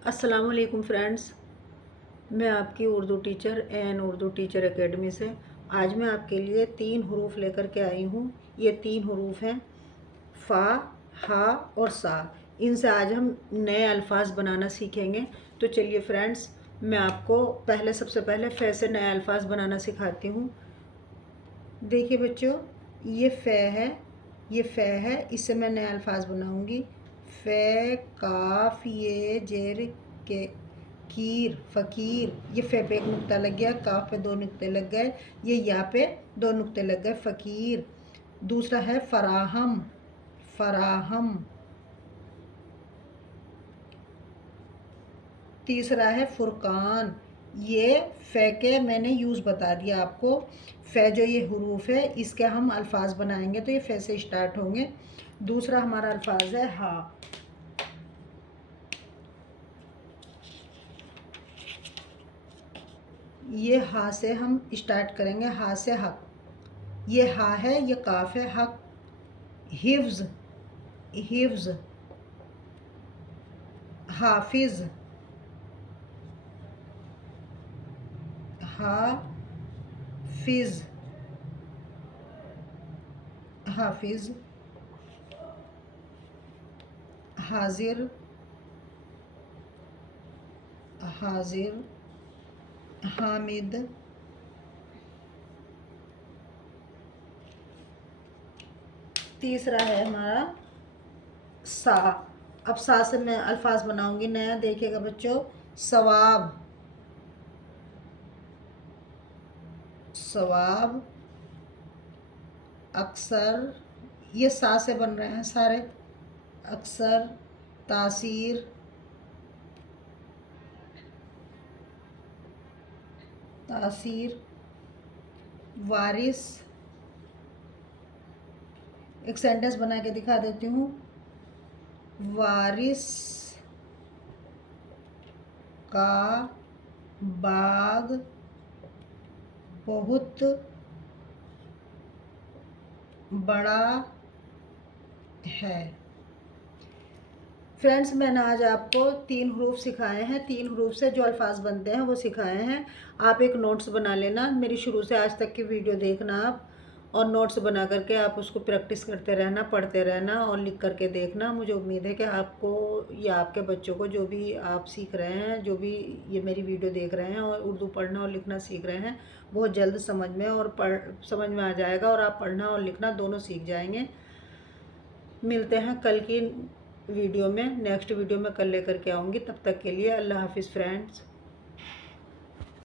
अस्सलाम वालेकुम फ्रेंड्स, मैं आपकी Urdu teacher Urdu teacher academy से आज मैं आपके लिए 3 हरूफ लेकर के आई हूँ। ये 3 हरूफ हैं फ़ा, हा और सा। इनसे आज हम नए अल्फाज बनाना सीखेंगे। तो चलिए फ्रेंड्स, मैं आपको सबसे पहले फ़े से नए अल्फाज बनाना सिखाती हूँ। देखिए बच्चों, ये फ़े है, इससे मैं नए अल्फाज बनाऊँगी। फ़े, काफ, ये जेर के कीर, फ़कीर। ये फ़े पे एक नुक्ता लग गया, काफ पे 2 नुक्ते लग गए, ये या पे 2 नुक्ते लग गए, फ़कीर। दूसरा है फ़राहम, फ़राहम। तीसरा है फ़ुरक़ान। ये फ़े के मैंने यूज़ बता दिया आपको। फ़े जो ये हरूफ है, इसके हम अल्फाज बनाएंगे तो ये फ़े से स्टार्ट होंगे। दूसरा हमारा अल्फाज है हा। ये हा से हम स्टार्ट करेंगे, हा से हक। ये हा है, ये काफ है, हक। हिफ्ज़, हिफ्ज़। हाफिज़, हाफिज़, हाफिज़। हाजिर, हाजिर। हामिद। तीसरा है हमारा सा। अब सा से मैं अल्फाज बनाऊंगी नया, देखिएगा बच्चों। सवाब, सवाब। अक्सर, ये सा से बन रहे हैं सारे। अक्सर, तासीर, तासीर। वारिस, एक सेंटेंस बना के दिखा देती हूँ। वारिस का बाग बहुत बड़ा है। फ्रेंड्स, मैंने आज आपको 3 हरूफ सिखाए हैं। 3 हरूफ से जो अल्फाज बनते हैं वो सिखाए हैं। आप एक नोट्स बना लेना, मेरी शुरू से आज तक की वीडियो देखना आप, और नोट्स बना करके आप उसको प्रैक्टिस करते रहना, पढ़ते रहना और लिख करके देखना। मुझे उम्मीद है कि आपको या आपके बच्चों को, जो भी आप सीख रहे हैं, जो भी ये मेरी वीडियो देख रहे हैं और उर्दू पढ़ना और लिखना सीख रहे हैं, बहुत जल्द समझ में आ जाएगा और आप पढ़ना और लिखना दोनों सीख जाएंगे। मिलते हैं कल की वीडियो में। नेक्स्ट वीडियो में कल लेकर के आऊँगी। तब तक के लिए अल्लाह हाफिज़ फ्रेंड्स।